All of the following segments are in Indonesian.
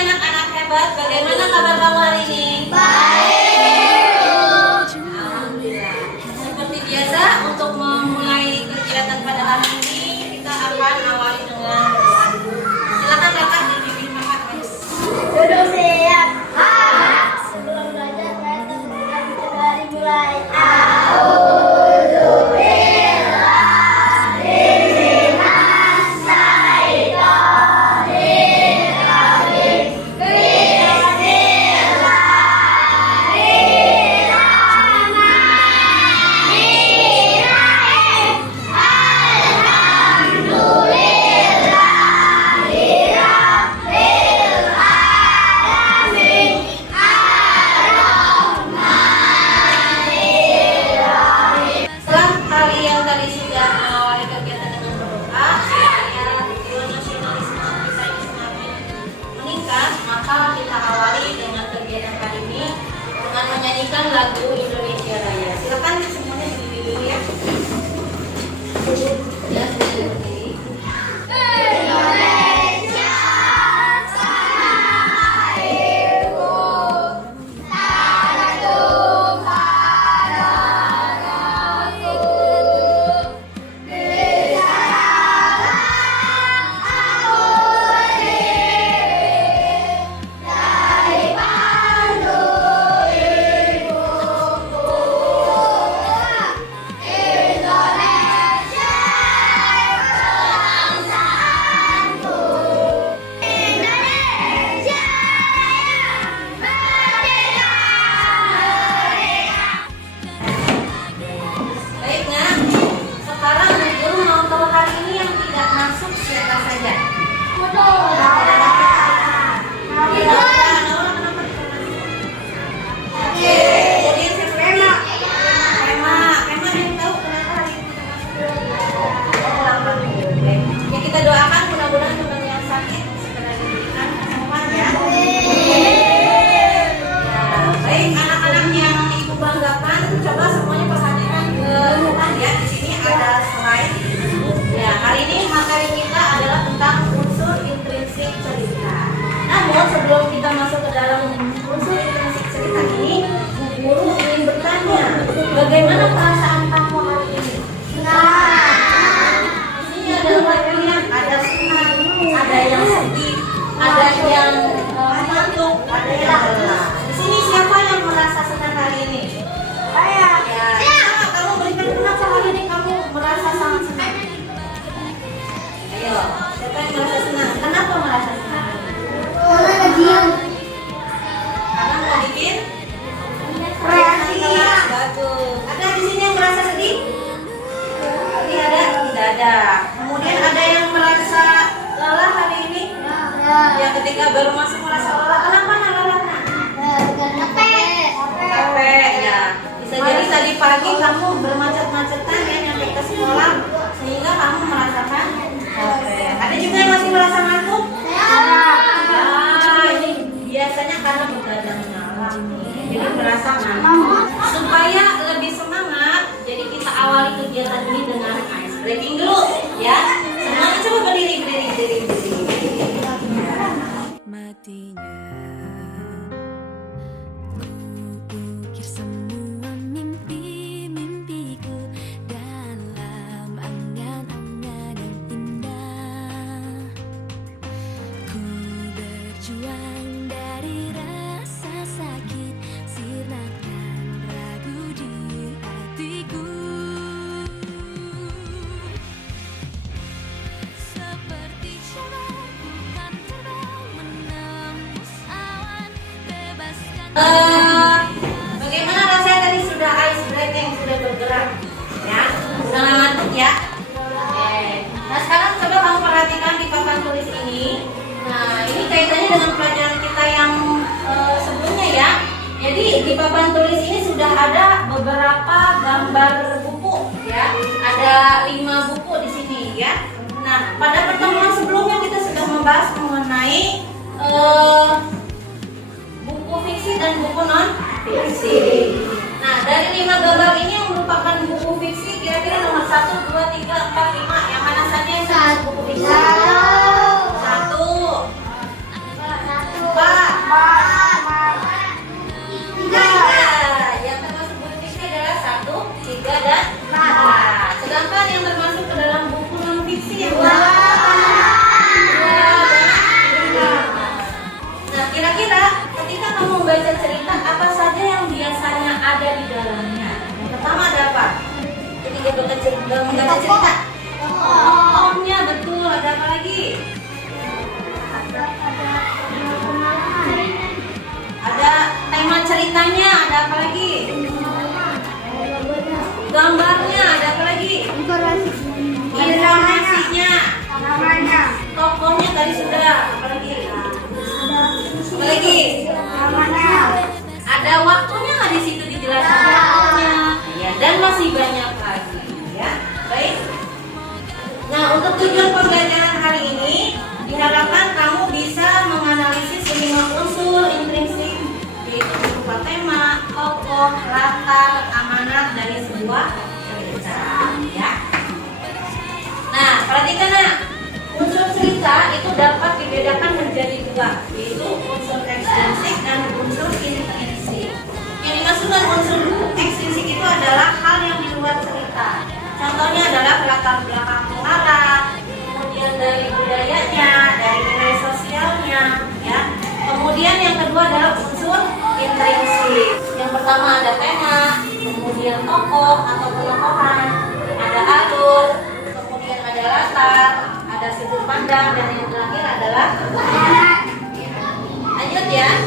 anak-anak hebat, bagaimana kabar kamu hari ini? Alhamdulillah. Seperti biasa, untuk memulai kegiatan pada hari ini, kita akan awali dengan doa dulu. Silakan kakak dibimbing kakak, guys. Duduk siap. Sebelum belajar, saya terbilang dari mulai. Maka kita awali dengan kegiatan kali ini dengan menyanyikan lagu Indonesia Raya. Silakan semuanya berdiri dulu ya. Ya, berdiri. Sebelum kita masuk ke dalam unsur intrinsik cerita ini, Bu Guru ingin bertanya, bagaimana perasaan kamu hari ini? Di sini ada bagian, ada senang, ada yang sedih, ada yang mengantuk, ada yang lelah. Di sini siapa yang merasa senang hari ini? Saya. Ya, kamu berikan kenapa hari ini kamu merasa sangat senang? Ayo, siapa yang merasa senang? Kenapa merasa senang? Karena mau bikin kreasi. Bagus. Ada di sini yang merasa sedih? Ini ada? Tidak ada. Kemudian ada yang merasa lelah hari ini? Ya, ketika baru masuk merasa lelah. Kenapa lelah? Capek ya. Bisa jadi tadi pagi kamu bermacet-macetan ya nyampe ke sekolah sehingga kamu merasakan capek. Ada juga yang masih merasa ngantuk? Biasanya karena begadang malam, jadi merasa ngantuk. Supaya lebih semangat, jadi kita awali kegiatan ini dengan ice breaking dulu, ya. Semuanya coba berdiri. Matinya ukir semua mimpi-mimpiku dalam angan-angan yang indah. Ku berjuang dari rasa sakit, sirnakan ragu di hatiku. Seperti jalan bukan terbang menembus awan, bebaskan. Bagaimana rasanya tadi sudah ice breaking, sudah bergerak, ya? Sudah ngantuk ya? Oke. Nah sekarang coba kamu perhatikan di papan tulis ini. Nah, ini kaitannya dengan pelajaran kita yang sebelumnya ya. Jadi di papan tulis ini sudah ada beberapa gambar buku ya. Ada 5 buku di sini ya. Nah, pada pertemuan sebelumnya kita sudah membahas mengenai buku fiksi dan buku non fiksi. Nah, dari 5 gambar ini yang merupakan buku fiksi kira-kira nomor 1, 2, 3, 4, 5 yang mana saja yang buku fiksi? 1. kira-kira ketika kamu membaca cerita, apa saja yang biasanya ada di dalamnya? Yang pertama ada apa? Ketika membaca cerita, tokohnya, betul. Ada apa lagi? Ada tema ceritanya. Ada apa lagi? Gambarnya. Ada apa lagi? Informasinya. Tokohnya tadi sudah. Apa lagi? Apa lagi? Ada waktunya nggak di situ dijelaskan waktunya? Ya, dan masih banyak lagi. Ya, baik. Nah, untuk tujuan pembelajaran hari ini diharapkan kamu bisa menganalisis 5 unsur intrinsik, yaitu berupa tema, tokoh, latar, amanat dari sebuah cerita. Ya. Nah, perhatikan nak. Unsur cerita itu dapat dibedakan menjadi 2, yaitu unsur ekstrinsik dan unsur intrinsik. Yang dimaksudkan unsur ekstrinsik itu adalah hal yang di luar cerita. Contohnya adalah latar belakang pengarang, kemudian dari budayanya, dari nilai sosialnya, ya. Kemudian yang kedua adalah unsur intrinsik. Yang pertama ada tema, kemudian tokoh atau penokohan, ada alur, kemudian ada latar, ada sudut pandang, dan yang terakhir adalah lanjut ya.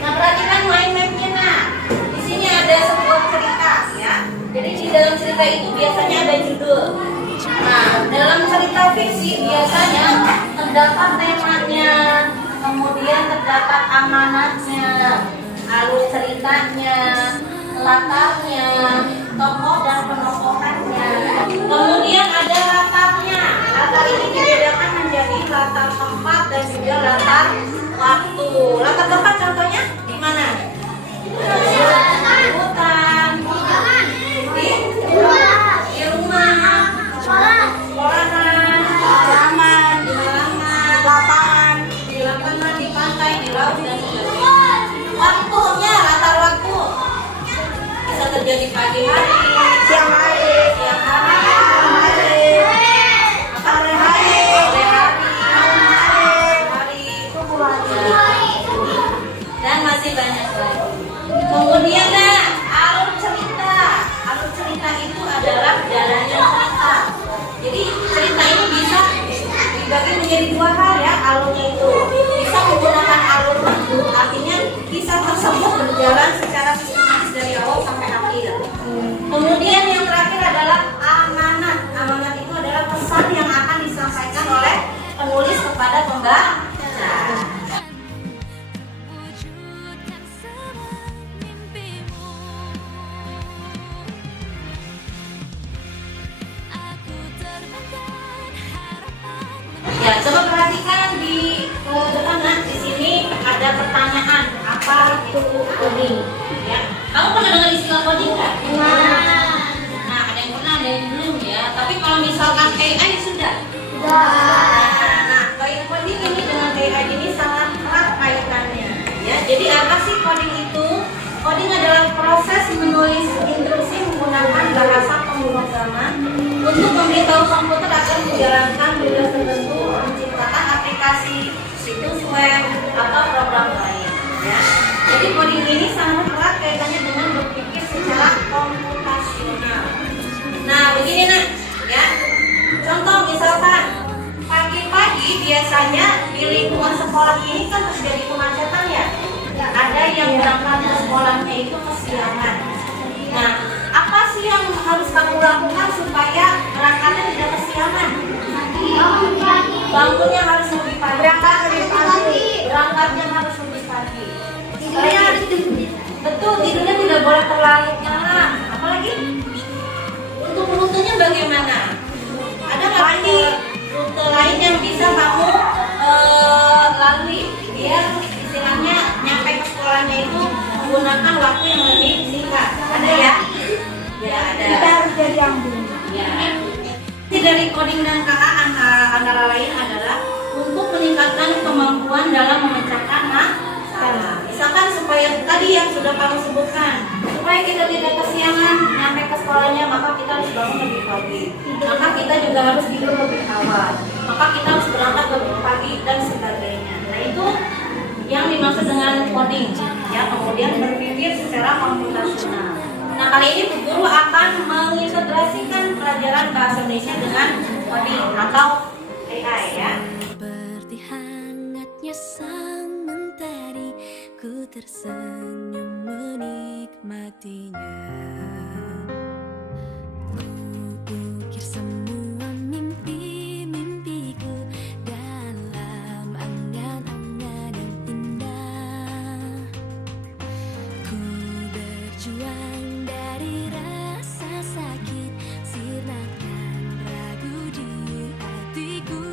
Nah, perhatikan mind map-nya. Nah, di sini ada sebuah cerita ya. Jadi di dalam cerita itu biasanya ada judul. Nah, dalam cerita fiksi biasanya terdapat temanya, kemudian terdapat amanatnya, alur ceritanya, latarnya, tokoh dan penokohannya. Kemudian ada latarnya. Latar ini dibedakan menjadi latar tempat dan juga latar waktu. Latar tempat contohnya di mana? Di hutan, di rumah, sekolahan, di halaman, di lapangan, di pantai, di laut dan sebagainya. Waktunya, latar waktu bisa terjadi pagi hari, siang hari, sore hari, dan masih banyak lagi. Kemudian alur cerita. Alur cerita itu adalah jalannya cerita. Jadi cerita ini bisa dibagi menjadi 2 hal ya. Alurnya itu bisa menggunakan alur waktu, artinya kisah tersebut berjalan secara sistematis dari awal sampai akhir. Kemudian yang terakhir adalah amanat. Amanat itu adalah pesan yang akan disampaikan oleh penulis kepada pembaca. Wujudkan semua mimpimu. Aku terbangkan harapan. Ya, coba perhatikan di depan. Nah, di sini ada pertanyaan, apa itu coding? Ya, kamu pernah dengar istilah coding nggak? Nah, ada yang pernah, ada yang belum ya. Tapi kalau misalkan AI sudah. Nah, coding ini dengan AI ini sangat erat kaitannya. Ya, jadi apa sih coding itu? Coding adalah proses menulis instruksi menggunakan bahasa pemrograman untuk memberitahu komputer akan menjalankan tugas tertentu, menciptakan aplikasi, situs web, atau program lain. Ya. Jadi coding ini sangat erat kaitannya dengan berpikir secara komputasional. Nah, begini nak, ya. Contoh misalkan pagi-pagi biasanya di lingkungan sekolah ini kan terjadi kemacetan ya. Ada yang berangkat ke sekolahnya itu kesiangan. Nah, apa sih yang harus kamu lakukan supaya berangkatnya tidak kesiangan? Bangunnya harus lebih pagi. Berangkatnya harus lebih pagi. Tidurnya harus betul, tidurnya tidak boleh terlalu malam. Apalagi untuk rutenya bagaimana? Ada nggak sih rute lain yang bisa kamu lalui biar istilahnya nyampe ke sekolahnya itu menggunakan waktu yang lebih singkat? Ada ya? Ya ada. Kita harus jadi ambung. Ya. Dari coding dan KA antara lain adalah untuk meningkatkan kemampuan dalam memecahkan masalah. Misalkan supaya tadi yang sudah kamu sebutkan, supaya kita tidak kesiangan nyampe ke sekolahnya, maka kita harus bangun lebih pagi. Maka kita juga harus tidur lebih awal. Maka kita harus berangkat lebih pagi dan sebagainya. Nah itu dengan coding, ya, kemudian berpikir secara komputasional. Nah, kali ini Bu Guru akan mengintegrasikan pelajaran bahasa Indonesia dengan coding atau AI, ya. Seperti hangatnya sang mentari, ku tersenyum menikmatinya. Ukir semua mimpi-mimpiku dalam angan-angan yang indah. Ku berjuang dari rasa sakit, sirnakan ragu di hatiku.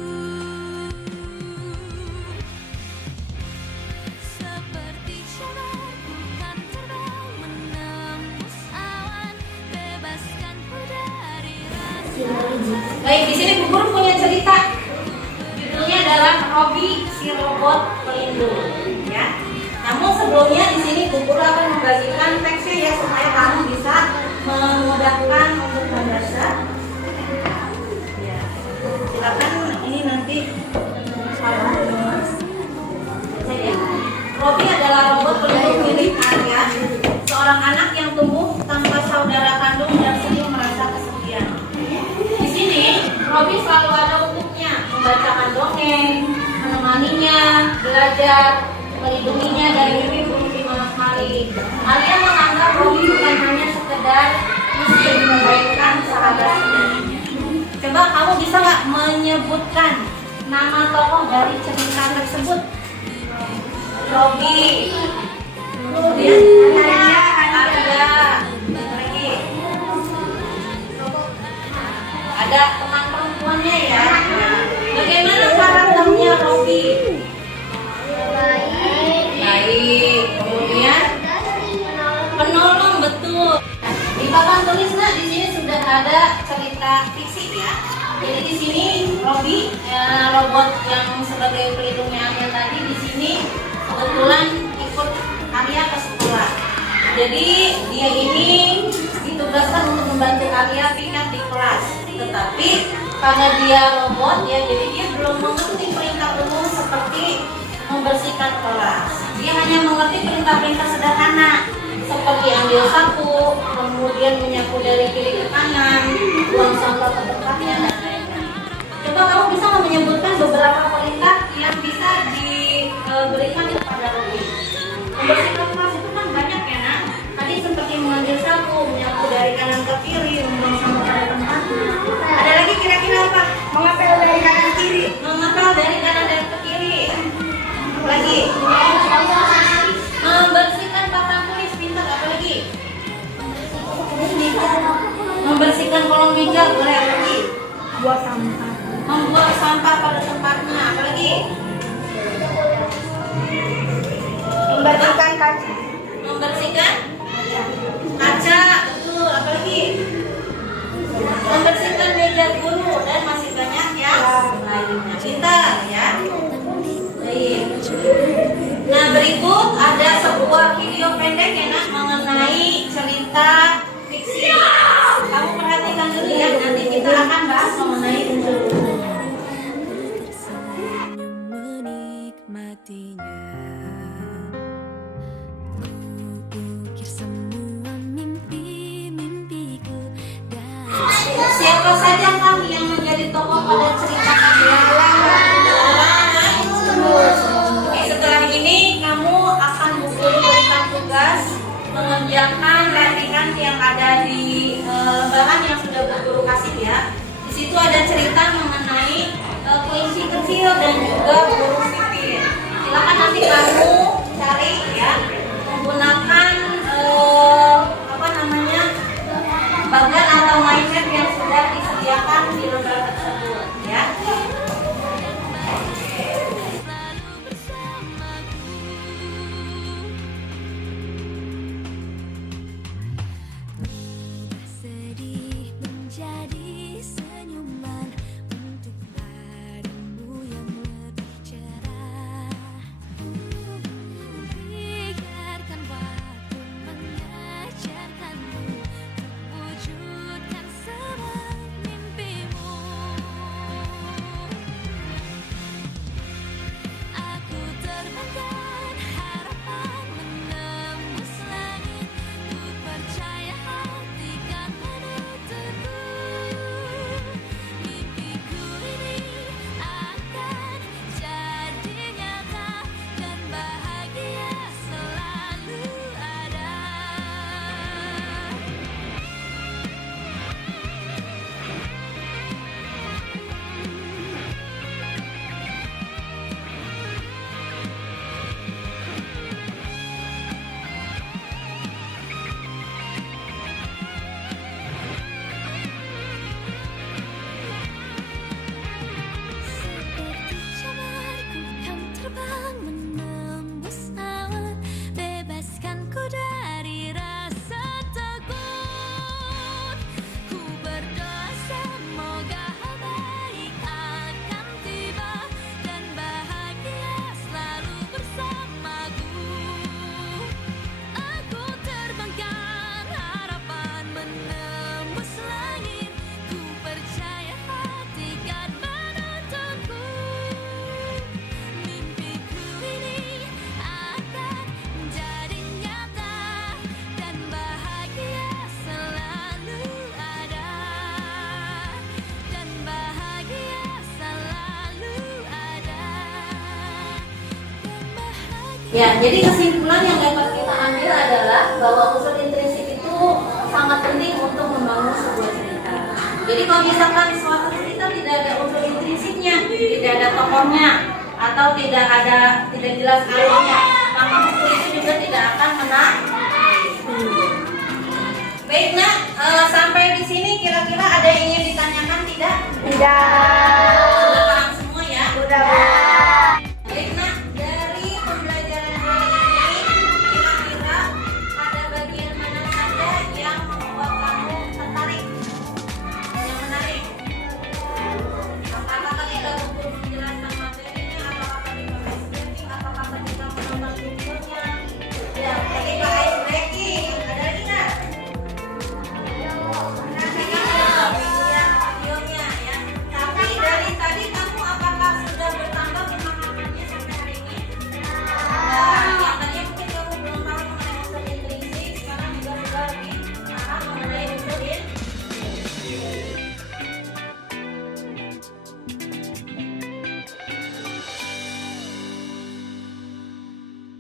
Seperti jalan bukan terbang menembus awan, bebaskanku dari rasa. Baik, di sini Bu Guru punya cerita. Judulnya adalah Robby si robot pelindung, ya. Namun sebelumnya di sini Bu Guru akan membagikan teksnya ya supaya kamu bisa memudahkan untuk membaca. Ya. Silakan ini nanti salah. Saya. Robby adalah robot pelindung milik Arya, seorang anak yang tumbuh tanpa saudara kandung dan sering merasa kesepian. Di sini, Robby selalu ada untuknya, membacakan dongeng, menemaninya, belajar, melindunginya dari mimpi buruk di malam hari. Arya menganggap Robby bukan hanya sekedar mesin membaikan sahabatnya. Coba kamu bisa nggak menyebutkan nama tokoh dari cerita tersebut? Robby, kemudian Arya, lagi ada teman perempuannya ya. Bagaimana karakternya Robby? Baik. Kemudian penolong, betul. Di papan tulis di sini sudah ada cerita fiksi ya. Jadi di sini Robby robot yang sebagai pelindungnya Arya tadi di sini kebetulan ikut Arya ke sekolah. Jadi dia ini ditugaskan untuk membantu Arya piket di kelas. Tetapi karena dia robot ya, jadi dia belum mengerti perintah umum seperti membersihkan kelas. Dia hanya mengerti perintah-perintah sederhana seperti ambil sapu, kemudian menyapu dari kiri ke kanan, buang sampah ke tempatnya dan lain-lain. Coba kamu bisa menyebutkan beberapa perintah yang bisa diberikan kepada Robby. Membersihkan kelas itu kan banyak ya nak. Tadi seperti mengambil sapu, menyapu dari kanan ke kiri, membuang sampah pada tempatnya. Ada lagi kira-kira apa? Mengapel dari kanan kiri. Mengepel dari kanan dan ke kiri. Apa lagi? Membersihkan papan tulis, pintar. Apa lagi? Membersihkan kolong meja, boleh. Apa lagi? Buat sampah. Membuang sampah pada tempatnya. Apa lagi? Membersihkan kaca. Membersihkan kaca, betul. Apa lagi? Membersihkan meja guru dan masih banyak yang lainnya. Pintar ya. Baik. Nah, berikut ada sebuah video pendek ya nak mengenai cerita fiksi. Kamu perhatikan dulu ya. Nanti kita akan bahas mengenai itu. Tersenyum menikmatinya. Ukir semua mimpi-mimpiku dalam. Siapa saja kah yang menjadi tokoh pada cerita Lala? Oke, setelah ini kamu akan berikan tugas mengerjakan latihan yang ada di lembaran yang sudah Bu Guru kasih ya. Di situ ada cerita mengenai kelinci kecil dan juga burung pipit. Silakan nanti kamu cari ya menggunakan bagan atau mindset yang sudah disediakan di lembaran tersebut ya. Sedih menjadi senyuman untuk harimu yang lebih cerah. Ya, jadi kesimpulan yang dapat kita ambil adalah bahwa unsur intrinsik itu sangat penting untuk membangun sebuah cerita. Jadi kalau misalkan suatu cerita tidak ada unsur intrinsiknya, tidak ada tokohnya, atau tidak jelas alurnya, maka buku itu juga tidak akan menarik. Baik nak, sampai di sini kira-kira ada yang ingin ditanyakan tidak? Tidak. Sudah paham semua ya? Sudah.